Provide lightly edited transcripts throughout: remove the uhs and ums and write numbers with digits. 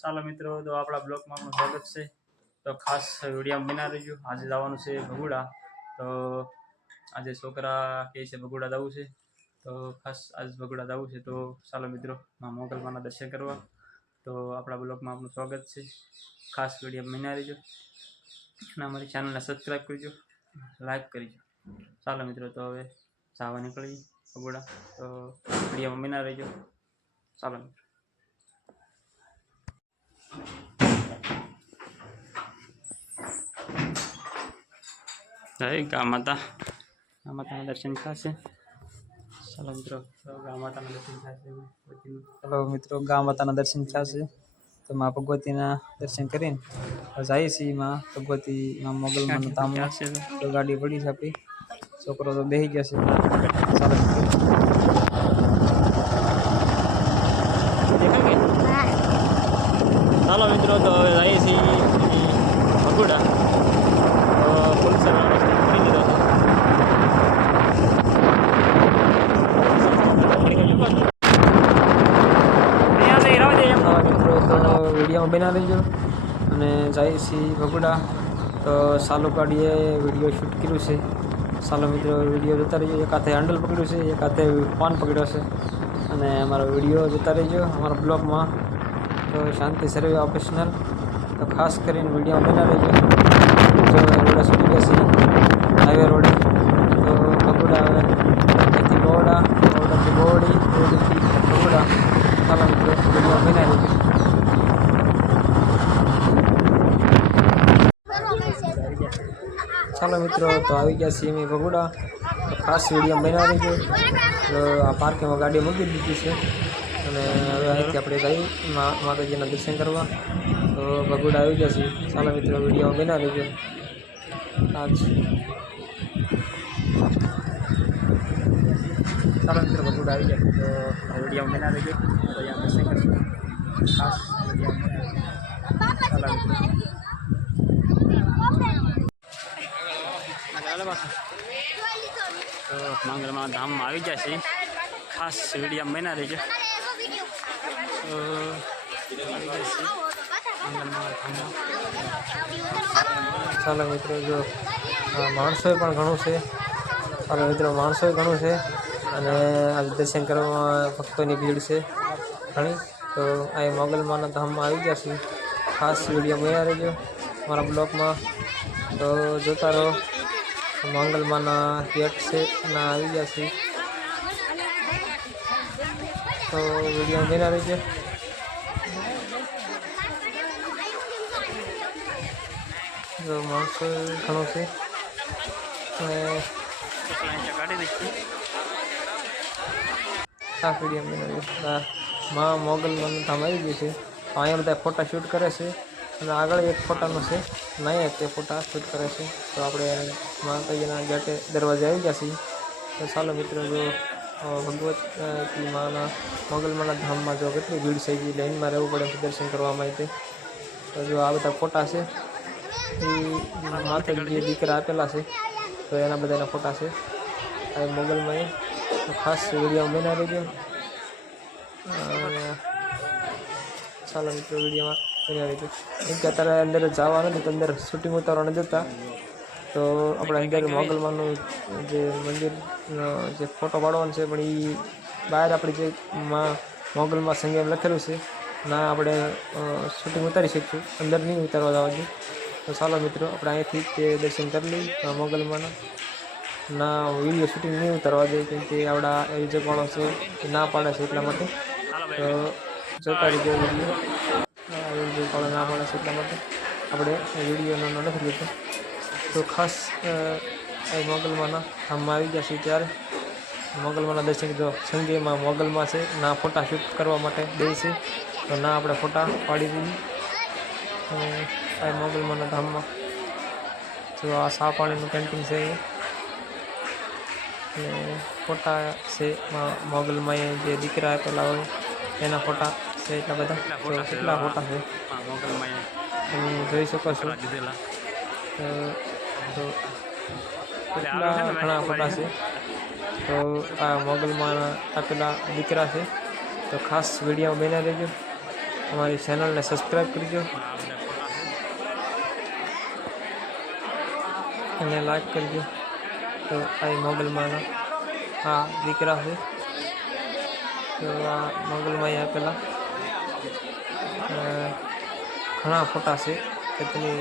ચાલો મિત્રો, તો આપણા બ્લોગમાં આપનું સ્વાગત છે। તો ખાસ વિડીયો બના રહીજો। આજે જવાનું છે ભગુડા। તો આજે છોકરા કહે છે ભગુડા જવું છે, તો ખાસ આજ ભગુડા જવું છે। તો ચાલો મિત્રો, મોગલમાના દર્શન કરવા। તો આપણા બ્લોગમાં આપનું સ્વાગત છે। ખાસ વિડીયો બના રહીજો અને અમારી ચેનલને સબસ્ક્રાઈબ કરજો, લાઈક કરજો। ચાલો મિત્રો, તો હવે જવા નીકળી ભગુડા। તો વિડીયોમાં બના રહીજો। ચાલો મિત્રો। ગા માતાના દર્શન થશે। ચાલો મિત્રો, ગા માતાના દર્શન થશે। ચાલો મિત્રો, ગા માતાના દર્શન થશે। તો માં ભગવતીના દર્શન કરીને જઈએ છીએ માં ભગવતી માં મોગલમાના ધામમાં। તો ગાડી પડી છે આપણી, છોકરો તો બેસી ગયા છે। ચાલો મિત્રો, ચાલો મિત્રો, તો હવે જઈએ છીએ ભગુડા। તો પોલીસ કરી દીધો છે। મિત્રો, તો વિડીયોમાં બના રહીજો અને જઈએ છીએ ભગુડા। તો સાલો ગાડીએ વિડીયો શૂટ કર્યું છે। ચાલો મિત્રો, વિડીયો જોતા રહીજો। એક હાથે હેન્ડલ પકડ્યું છે, એક હાથે ફોન પકડ્યો છે અને અમારો વિડીયો જોતા રહીજો અમારા બ્લોગમાં। તો શાંતિ સર્વે ઓફિશનલ। તો ખાસ કરીને વિડીયોમાં બના રહીજો। જો રોડા છૂટી ગયા છે હાઈવે રોડે। તો ભગુડા હવે અહીંથી બહોળા, બહોળાથી બહોળી, બહોળીથી ભગુડા। ચાલો મિત્રો, વિડીયોમાં બના રહીજો। ચાલો મિત્રો, તો આવી ગયા છીએ અમે ભગુડા। તો ખાસ વિડીયો બના રહીજો। તો આ પાર્કિંગમાં ગાડી મૂકી દીધી છે અને હવે અહીંથી આપણે જઈએ માતાજીના દર્શન કરવા। તો ભગુડા આવી ગયા છીએ। ચાલો મિત્રો, વિડીયો બના રહીજો। આજ ચાલો મિત્રો, ભગુડા આવી ગયા તો વિડીયો બના રહીજો। તો અહીંયા દર્શન કરીશું ખાસ વિડીયો। ચાલો મિત્રો, તો મંગલમાં ધામમાં આવી ગયા છે। ખાસ વિડીયો બના રહીજો। તો ચાલો મિત્રો, જો માણસોય પણ ઘણું છે। ચાલો મિત્રો, માણસોય ઘણું છે અને આજે દર્શન કરવામાં ભક્તોની ભીડ છે ઘણી। તો આ મોગલમાના ધામમાં આવી ગયા છે। ખાસ વિડીયો બના રહેજો મારા બ્લોગમાં। તો જોતા રહો। મંગલમાના ગેટ છે ના આવી ગયા છે। તો વિડીયો બના રહેજો। જો માણસો ઘણો છે અને ખાસ વિડીયો બના રહેજો। માં મોગલમાનું ધામ આવી ગયું છે। અહીંયા બધા ફોટા શૂટ કરે છે અને આગળ એક ફોટાનો છે, નહીં તે ફોટા શૂટ કરે છે। તો આપણે માતાજીના ગેટે દરવાજે આવી ગયા છીએ। તો ચાલો મિત્રો, જો ભગવતી માના મોગલમાના ધામમાં જો કેટલી ભીડ છે, એ લાઈનમાં રહેવું પડે દર્શન કરવા માટે। તો જો આ બધા ફોટા છે એ માતાજી દીકરા આપેલા છે, તો એના બધાના ફોટા છે આ મોગલમાં। તો ખાસ વિડીયો બના રહેજો। ચાલો મિત્રો, વિડીયોમાં બના રહેજો। કેમ કે અત્યારે અંદર જવા નથી, તો અંદર શૂટિંગ ઉતારવા નથી દેતા। તો આપણે અંદર મોગલમાનું જે મંદિરનો જે ફોટો પાડવાનો છે, પણ એ બહાર આપણી જે મોગલમાં સંગેમ લખેલું છે ના આપણે શૂટિંગ ઉતારી શકીશું, અંદર નહીં ઉતારવા જવા દે। તો ચાલો મિત્રો, આપણે અહીંથી તે દર્શન કરી લઈએ મોગલમાના। ના વિડીયો શૂટિંગ નહીં ઉતારવા દે, કેમ કે આવડા એવી જગ્યાઓ છે એ ના પાડે છે, એટલા માટે। તો જોતા રહીજો વિડીયો। એવી જગ્યાઓ ના પાડે છે એટલા માટે આપણે વિડીયોનો નથી લીધો। તો ખાસ મોગલમાના ધામમાં આવી ગયા છે ત્યારે મોગલમાના દર્શન જો સંગેમાં મોગલમાં છે ના ફોટા શૂટ કરવા માટે દે છે, તો ના આપણે ફોટા પાડી દીધી। આ મોગલમાના ધામમાં જો આ સા પાણીનું પેન્ટિંગ છે અને ફોટા છે મોગલમાં જે દીકરા આપેલા હોય એના ફોટા છે એટલા બધા। તો કેટલા ફોટા છે તમે જોઈ શકો છો। તો ઘણા ફોટા છે। તો આ મોગલમાં આપેલા દીકરા છે। તો ખાસ વિડીયો બના રહેજો। અમારી ચેનલને સબસ્ક્રાઈબ કરજો અને લાઈક કરજો. તો આ મોગલમાના આ દીકરા છે. તો આ મોગલમાં આપેલા ઘણા ફોટા છે કે તમે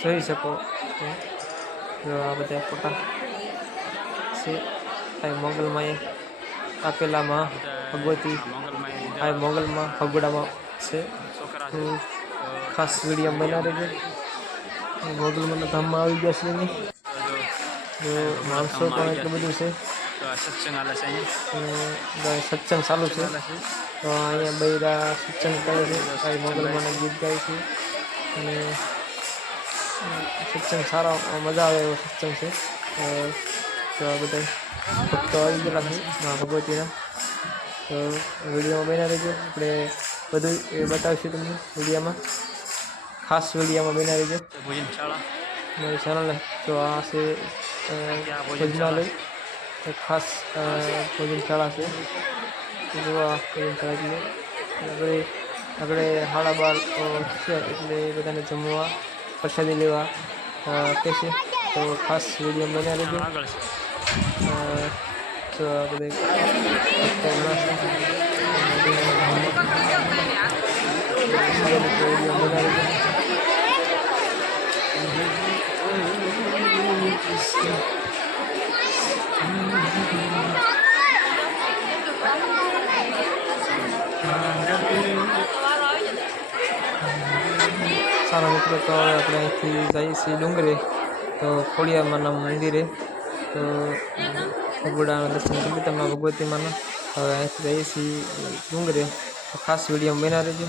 જોઈ શકો છો. તો આ બધા ફોટા છે. આ મોગલમાં આપેલામાં ભગવતી આ મોગલમાં ભગોડામાં છે. તો ખાસ વિડીયો બના રહેજો. મોગલમાના ધામમાં આવી ગયા છે એની. તો માણસો પણ એટલું બધું છે અને સત્સંગ ચાલુ છે. તો અહીંયા બૈરા સત્સંગ કરે છે. આ મોગલમાના ગીત ગાય છે અને સત્સંગ સારા મજા આવે એવો સત્સંગ છે. તો આ બધા ભક્તો આવી ગયેલા છે મા ભગવતીના. તો વિડીયોમાં બના રહેજો. આપણે બધું એ બતાવીશું તમને વિડીયોમાં. ખાસ વિડીયોમાં બના રહેજો મારી ચેનલને. તો આ છે ભોજનાલય. ખાસ ભોજનશાળા છે. જો આ ભોજનશાળા આપણે 12:30 છે એટલે બધાને જમવા પ્રસાદી લેવા કહેશે. તો ખાસ વિડીયો બના રહેજો. તો આ બધે સારા મિત્રો. તો આપણે અહીંથી જઈએ છીએ ડુંગરે. તો ખોડિયારમાંના મંદિરે. તો ભગોડાના દર્શન કરી લીધા ભગવતીમાંના. હવે અહીંથી જઈએ છીએ ડુંગરે. તો ખાસ વિડીયો બના રહેજો.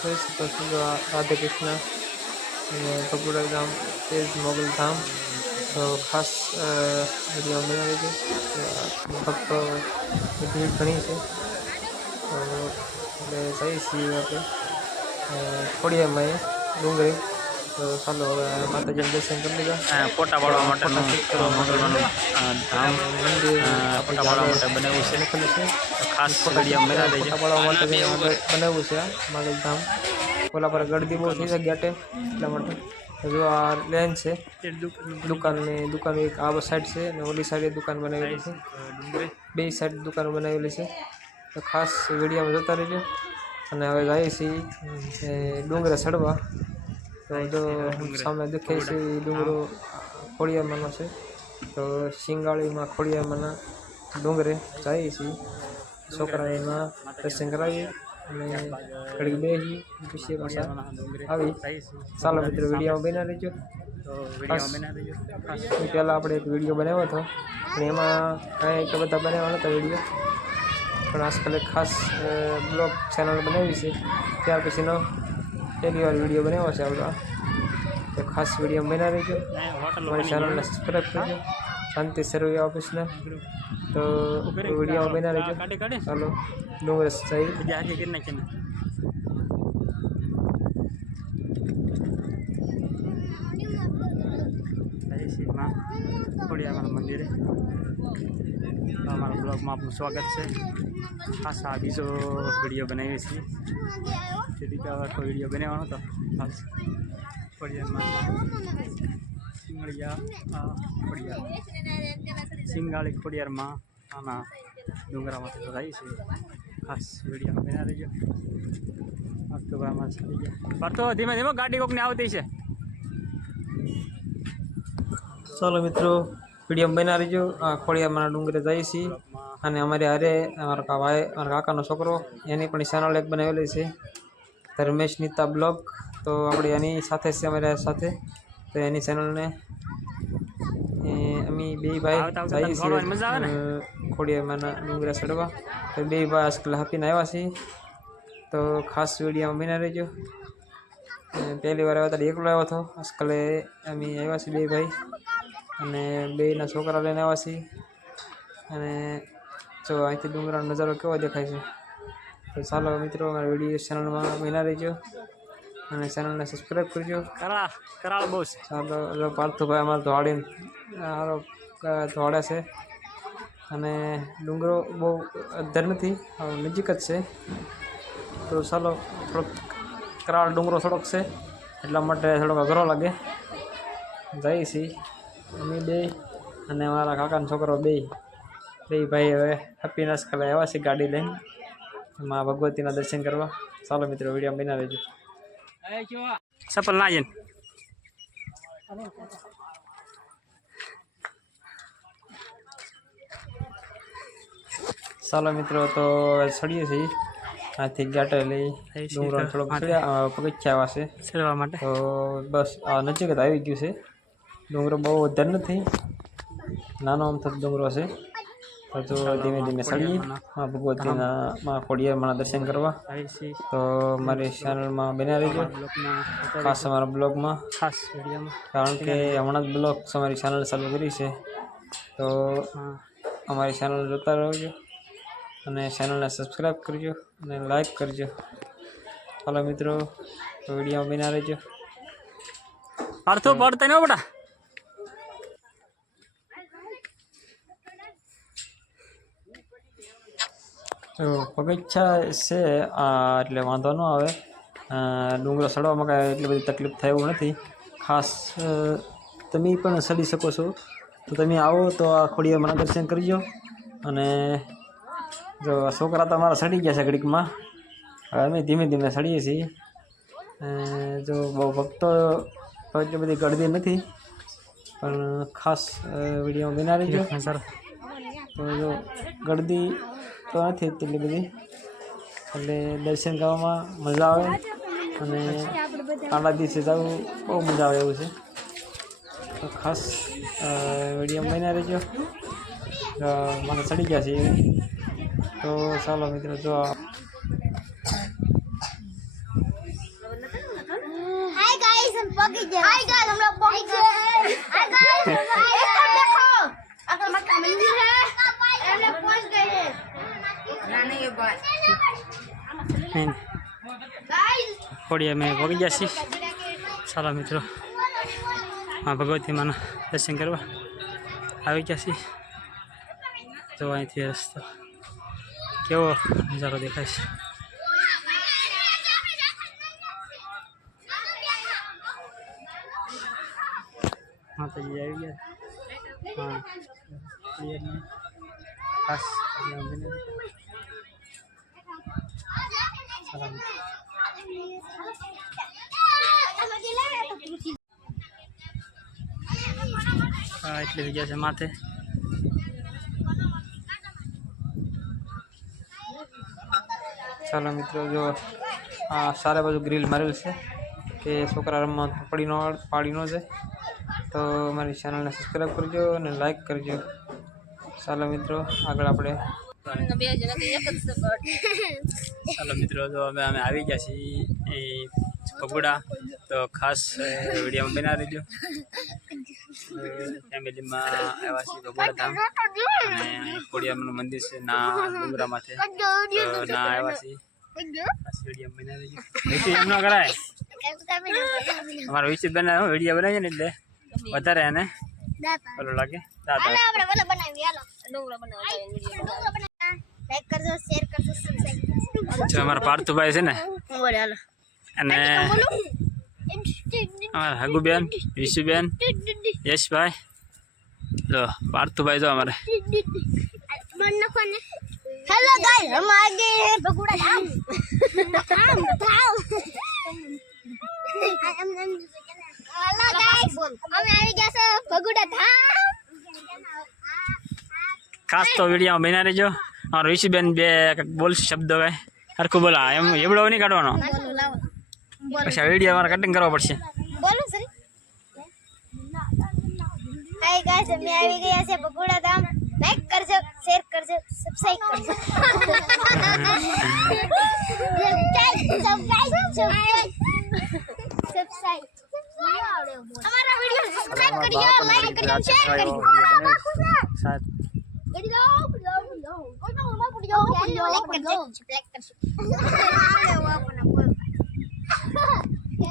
જોઈ શકો છો રાધે કૃષ્ણ અને ભગોડા ધામ તે જ મોગલ ધામ. તો ખાસ વિડીયો બના રહેજો. ભક્તો ભીડ ઘણી છે. તો એટલે જઈએ છીએ આપણે ખોડિયારમાં ડુંગરી. તો ચાલો હવે માતાજીના દર્શન કરી લીધા. ફોટા પાડવા માટેનું મોગલમાનું ધામ મંદિર ફોટા પાડવા માટે બનાવ્યું છે. લખેલું છે. ખાસ વિડીયો બના દેજો. ફોટા પાડવા માટે બનાવ્યું છે આ મોગલ ધામ. ઓલા પર ગળદી બહુ થઈ જાય ગેટે એટલા માટે. જો આ લેન છે દુકાન એક આ સાઈડ છે અને ઓલી સાઈડ દુકાન બનાવેલી છે. બે સાઈડ દુકાન બનાવેલી છે. તો ખાસ વિડીયોમાં જોતા રહેજો. અને હવે જઈએ છીએ ડુંગરે ચડવા. તો જો સામે દેખાય છે એ ડુંગરો ખોડિયારમાંનો છે. તો સિંગાળીમાં ખોડિયારમાંના ડુંગરે જઈએ છીએ. છોકરાઓના દર્શન કરાવીએ અને ઘડીક બેસી પછી પાછા આવી. ચાલો મિત્રો વિડીયોમાં બના રહેજો. પહેલાં આપણે એક વિડીયો બનાવ્યો હતો પણ એમાં કાંઈ એટલા બધા બનાવ્યા નહોતા વિડીયો. પણ આજકાલ ખાસ બ્લોગ ચેનલ બનાવી છે. ત્યાર પછીનો પહેલી વાર વિડીયો બનાવ્યો છે આપણો. તો ખાસ વિડીયો બના રહેજો. મારી ચેનલને સબસ્ક્રાઈબ કરજો. શાંતિ સર્વે ઓફિસને. તો વિડીયો બના રહેજો. ચાલો ડુંગર જઈ ખોડિયારમાંના મંદિરે. અમારા બ્લોગમાં આપનું સ્વાગત છે. ખાસ આ બીજો વિડીયો બનાવીએ છીએ. તેથી કે હવે કોઈ વિડીયો બનાવવાનો હતો ખાસ ખોડિયારમાં સિંગાળી ખોડિયારમાં આના ડુંગરામાંથી તો જાય છે. ખાસ વિડીયો બના રહેજો. અક્ટોબરમાં ચાલી ગયા પર તો ધીમે ધીમે ગાડી કોકને આવતી છે. ચાલો મિત્રો વિડીયો બના રહેજો. આ ખોડિયારમાંના ડુંગરે જઈએ છીએ અને અમારી હારે મારા કાકાનો છોકરો એની પણ ચેનલ એક બનાવેલી છે ધર્મેશ નીતા બ્લોગ. તો આપણે એની સાથે છે અમારી સાથે. તો એની ચેનલને અમે બે ભાઈ જઈએ છીએ ખોડિયારમાંના ડુંગરે ચડવા. તો બે ભાઈ આજકાલ હાપીને આવ્યા છીએ. તો ખાસ વિડીયોમાં બના રહેજો. પહેલી વાર આવ્યા ત્યારે એકલો આવ્યો હતો. આજકાલે અમે આવ્યા છીએ બે ભાઈ અને બેના છોકરા લઈને આવ્યા છીએ. અને જો અહીંથી ડુંગરાનો નજારો કેવો દેખાય છે. તો ચાલો મિત્રો અમારા વિડીયો ચેનલમાં બના રહેજો. અને ચેનલને સબસ્ક્રાઈબ કરજો. કરાળ બહુ છે. ચાલો પાર્થુભાઈ અમારે ધોવાડીને ધોવાડે છે અને ડુંગરો બહુ અંદર નથી, નજીક જ છે. તો ચાલો થોડોક કરાળ ડુંગરો થોડોક છે એટલા માટે થોડોક અઘરો લાગે. જઈએ છીએ અમે બે અને મારા કાકાનો છોકરો બે ભાઈ હવે હેપીનેસ કરવા આવ્યા છે ગાડી લઈને મા ભગવતીના દર્શન કરવા. ચાલો મિત્રો વિડીયો બના લેજો. સફલ ના જઈને ચાલો મિત્રો તો ચડીએ છીએ આથી ગાટે લઈ ડુંગરો થોડોક પગથિયા આવ્યા છે ચડવા માટે. તો બસ આ નજીક જ આવી ગયું છે. ડુંગરો બહુ વધારે નથી, નાનો અમથો ડુંગરો છે. તો ધીમે ધીમે ચડીએ મા ભગવતીના મા ખોડિયારમાંના દર્શન કરવા. તો મારી ચેનલમાં બન્યા રહીજો, ખાસ અમારા બ્લોગમાં, ખાસ વિડીયોમાં, કારણ કે હમણાં જ બ્લોગ અમારી ચેનલ ચાલુ કરી છે. તો અમારી ચેનલ જોતા રહેજો અને ચેનલને સબસ્ક્રાઈબ કરજો અને લાઈક કરજો. ચાલો મિત્રો વિડીયોમાં બન્યા રહેજો. પડતા નહીં બેટા. તો પગથિયા છે એટલે વાંધો ન આવે. ડુંગરો ચડવામાં કાંઈ એટલી બધી તકલીફ થાય એવું નથી. ખાસ તમે પણ ચડી શકો છો. તો તમે આવો તો આ ખોડિયારમાંના દર્શન કરજો. અને જો છોકરા તો અમારા ચડી ગયા છે ઘડીકમાં, હવે અમે ધીમે ધીમે ચડીએ છીએ. જો બહુ ભક્તો તો એટલી બધી ગળદી નથી, પણ ખાસ વિડીયોમાં બના રહીજો. તો જો ગળદી તો નથી એટલી બધી, એટલે દર્શન કરવામાં મજા આવે અને આટલા દિવસે જવું બહુ મજા આવે એવું છે. તો ખાસ વિડીયોમાં બન્યા રહેજો. મને ચડી ગયા છે. તો ચાલો મિત્રો જો ખોડિયા મેં પગી ગયા છીએ. ચાલો મિત્રો મા ભગવતી માના દર્શન કરવા આવી ગયા છીએ. તો અહીંથી રસ્તો કેવો નજારો દેખાય છે. માતાજી આવી ગયા. હા ખાસ એટલે ગયા છે માથે. ચાલો મિત્રો જો આ સારા બાજુ ગ્રીલ મારેલ છે કે છોકરા રમવા પાડી ન જાય. તો મારી ચેનલને સબસ્ક્રાઈબ કરજો અને લાઈક કરજો. ચાલો મિત્રો આગળ આપણે ચાલો મિત્રો તો અમે આવી ગયા છીએ એ ભગોડા. તો ખાસ વિડીયોમાં બના રહેજો. ફેમિલીમાં આવ્યા છીએ ભગોડા ધામ અને ખોડિયારમાંનું મંદિર છે ના ડુંગરામાંથી. ના આવ્યા છીએ ખાસ વિડીયોમાં બના રહેજો. વિડીયો એમ ન કરાય, અમારો વિડીયો બનાવ્યો વિડીયો બનાવીએ ને એટલે વધારે એને ઓલું લાગે. અમારા પાર્થુભાઈ છે ને અને અમારા હગુબેન, વિશુબેન, યશભાઈ. જો પાર્થુભાઈ જો અમારે. હેલો ગાઈસ, हम आ गए हैं भगोड़ा धाम। હેલો ગાઈસ, અમે આવી ગયા છે ભગોડા ધામ. ખાસ તો વિડીયો બના રહેજો. અમારા વિશુબેન બે બોલશે શબ્દો ભાઈ હરખું બોલા, એમ એવડો નહીં કાઢવાનો. પછી આ વિડીયો અમારે કટિંગ કરવો પડશે. બોલો સરી. હાય ગાઈસ, અમે આવી ગયા છે ભગોડા ધામ. લાઈક કરજો, શેર કરજો, સબસ્ક્રાઇબ કરજો. સબસ્ક્રાઇબ અમારા વિડિયો સબસ્ક્રાઇબ કરજો, લાઈક કરજો, શેર કરજો.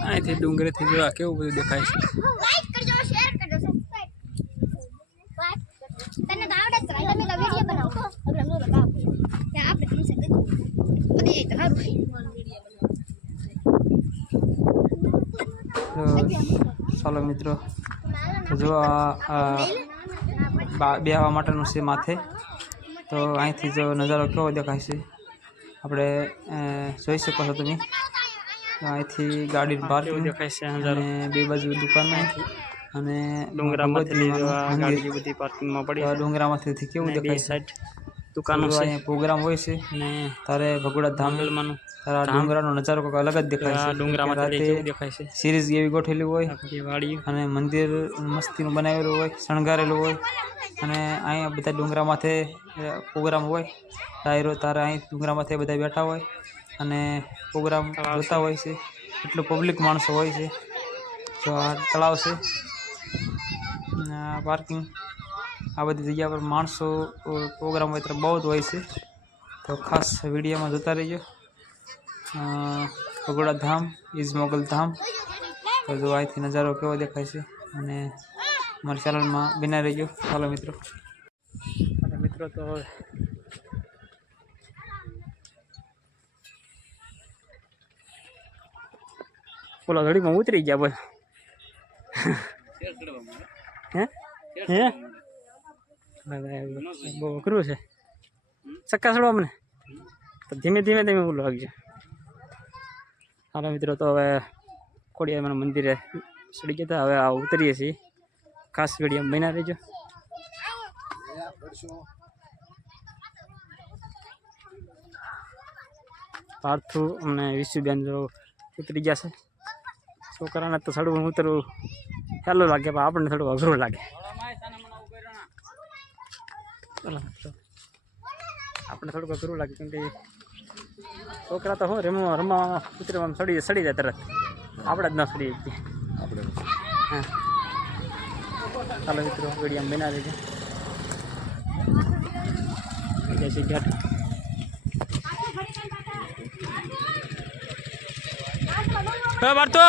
અહીંથી ડુંગરેથી જોવા કેવું બધું દેખાય છે. લાઈક કરજો, શેર કરજો, સબસ્ક્રાઇબ. તને તો આવડે જ છે, તમે તો વિડિયો બનાવો. આપણે નો લગાવ. ત્યાં આપણે શું છે? બધી તો સારું છે. ચાલો મિત્રો, તો જો બેહવા માટેનું છે માથે. તો અહીંથી જો નજારો કેવો દેખાય છે આપણે જોઈ શકો છો તમે. અહીંથી ગાડી પાર્કિંગ દેખાય છે નજારો. અને બે બાજુ દુકાન અને ડુંગરામાંથી ગાડી મંદિર. બધી પાર્કિંગમાં પડી તો છે. આ ડુંગરામાંથી કેવું અને બે દેખાય છે. સાઈડ દુકાનો જો છે. અહીંયા પ્રોગ્રામ હોય છે અને તારે ભગોડા ધામ મંગલમાંનું તારા ડુંગરાનો નજારો કંઈક અલગ જ દેખાય આ છે. ડુંગરામાંથી કેવું રાતે દેખાય છે. સિરીઝ એવી ગોઠવેલી હોય આ બધી વાડીઓ. અને મંદિર મસ્તીનું બનાવેલું હોય, શણગારેલું હોય. અને અહીંયા બધા ડુંગરા માથે પ્રોગ્રામ હોય. તારે અહીં ડુંગરા માથે બધા બેઠા હોય અને પ્રોગ્રામ જોતા હોય છે. એટલું પબ્લિક માણસો હોય છે. જો આ તળાવ છે, પાર્કિંગ, આ બધી જગ્યા પર માણસો પ્રોગ્રામ હોય ત્યારે બહુ જ હોય છે. તો ખાસ વિડીયોમાં જોતા રહીજો. ભગોડા ધામ ઇઝ મોગલ ધામ. તો જો અહીંથી નજારો કેવો દેખાય છે અને અમારી ચેનલમાં બિના રહીજો. ચાલો મિત્રો. અને મિત્રો તો બોલો ઘડીમાં ઉતરી ગયા બોલ. હે બહુ અઘરું છે ચક્કા ચડવા મને. તો ધીમે ધીમે તમે બોલો આગજો. હાલો મિત્રો, તો હવે ખોડિયારમાં મંદિરે ચડી ગયા હતા. હવે આ ઉતરીએ છીએ. ખાસ વિડીયો બન્યા રહેજો. પાર્થુ અને વિશુબેન જો ઉતરી ગયા છે. છોકરાને તો થોડું ઉતરવું સહેલું લાગે, પણ આપણને થોડું અઘરું લાગે. ચાલો મિત્રો, આપણને થોડુંક અઘરું લાગે, કેમ કે છોકરા તો શું રમવામાં ઉતરવામાં સડી જાય તરત. આપણે જ ન સડી શકીએ. હા, ચાલો મિત્રો, વિડીયો બના દેજો. જય શ્રી ઘાટ. બારતો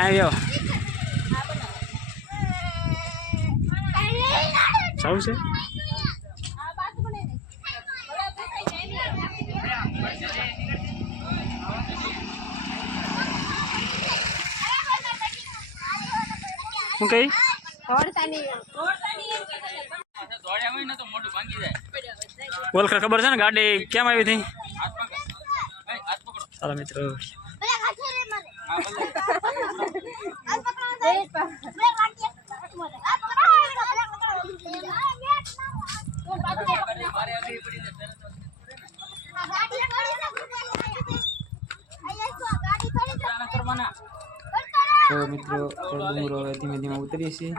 આવ્યો જવું છે. શું કઈ ઓળખ ખબર છે ને ગાડી કેમ આવી હતી? ચાલો મિત્રો, તો મિત્રો ડુંગરો હવે ધીમે ધીમે ઉતરીએ છીએ.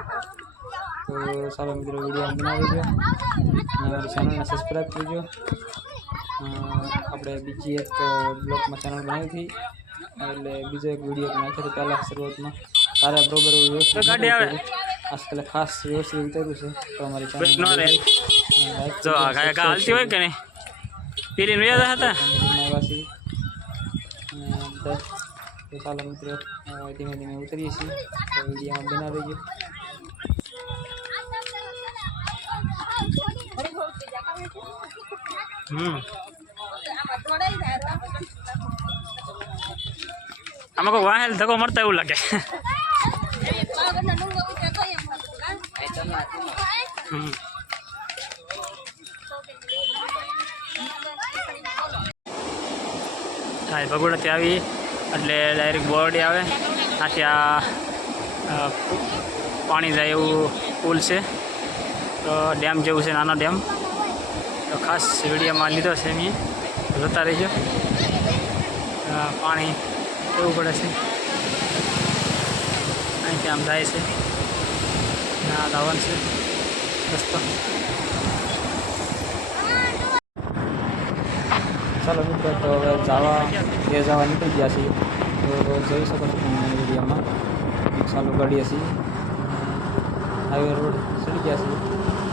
તો ચાલો મિત્રો, વિડીયો બનાવી દો. અમારી ચેનલને સબસ્ક્રાઈબ કરજો. આપણે બીજી એક બ્લોગમાં ચેનલ બનાવી હતી, એટલે બીજો એક વિડીયો નાખ્યો હતો પહેલાં શરૂઆતમાં. તારે બરોબર આજકાલ ખાસ વ્યવસ્થિત ઉતર્યું છે. તો અમારી ચેનલ જો હાલતી હોય કે નહીં પીરીને વ્યાજા હતા. આવ્યા છીએ. તો ચાલો મિત્રો, ધીમે ધીમે ઉતરીએ છીએ. તો વિડીયોમાં બનાવી દો. આમાં કોઈ વાહેલ ધક્કો મળતા એવું લાગે. હા, ભગોડાથી આવી એટલે ડાયરેક્ટ બોરડી આવે. આથી આ પાણી જાય એવું પુલ છે. તો ડેમ જેવું છે, નાનો ડેમ. તો ખાસ વિડીયોમાં લીધો છે મેં, જોતા રહીજો. પાણી કેવું પડે છે અહીંથી આમ જાય છે. આ ધાવન છે રસ્તો. ચાલો મિત્રો, તો હવે જવા નીકળી ગયા છીએ. તો જોઈ શકો છો તમે વિડીયોમાં ચાલુ ગાડીએ છીએ. હાઈવે રોડ ચડી ગયા છીએ.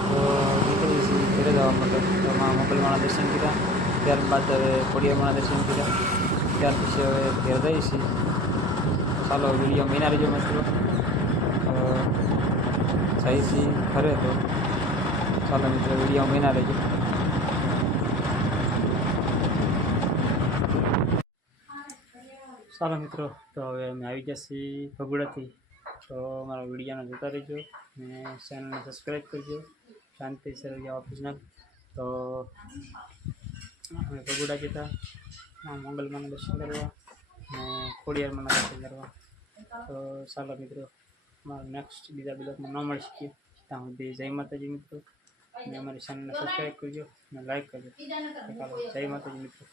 તો નીકળીએ છીએ ઘરે જવા માટે. તો મોગલમાના દર્શન કર્યા, ત્યારબાદ હવે ખોડિયારમાંના દર્શન કર્યા. ત્યાર પછી હવે ઘેર જઈશી. ચાલો વિડીયો મહિના રહીજો મિત્રો. જઈશી ખરે તો ચાલો મિત્રો વિડીયો મહિના રહીજો. ચાલો મિત્રો, તો હવે અમે આવી જશે ભગોડાથી. તો મારા વિડીયોને જોતા રહેજો ને ચેનલને સબસ્ક્રાઈબ કરજો. શાંતિ સરવૈયા ઓફિસના. તો અમે ભગોડા જતા મંગલમાનું દર્શન કરવા ને ખોડિયારમાં દર્શન કરવા. તો ચાલો મિત્રો, મારા નેક્સ્ટ બીજા બ્લોગમાં ન મળી શકીએ ત્યાં સુધી જય માતાજી મિત્રો. ને અમારી ચેનલને સબસ્ક્રાઈબ કરજો અને લાઈક કરજો. ચાલો જય માતાજી મિત્રો.